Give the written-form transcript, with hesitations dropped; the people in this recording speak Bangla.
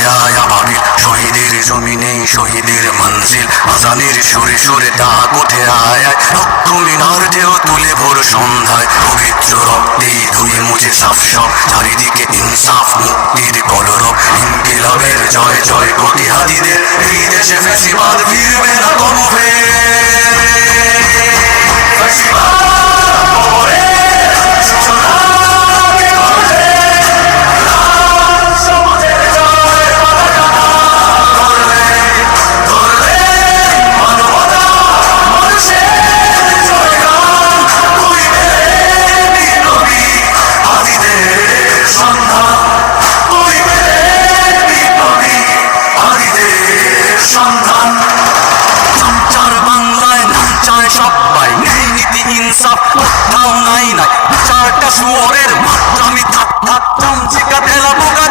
উঠে আয় আবাবিল শহীদের জমিনে শহীদের মঞ্জিল আজানের সুরে সুরে ডাক উঠে আয় লক্ষ মিনার ঢেউ তুলে ভোর সন্ধ্যায় পবিত্র রক্তে ধুয়ে মুছে সাফ সব চারিদিকে ইনসাফ মুক্তির কলরব ইনকিলাবের জয় জয় কোটি হাদিদের এই দেশে ফ্যাসিবাদ ফিরবে না কবু কোথাও নাই নাই চারটা শুয়োরের মাত্রা আমি থাক থাক চামচিকা ঢেলা বোকা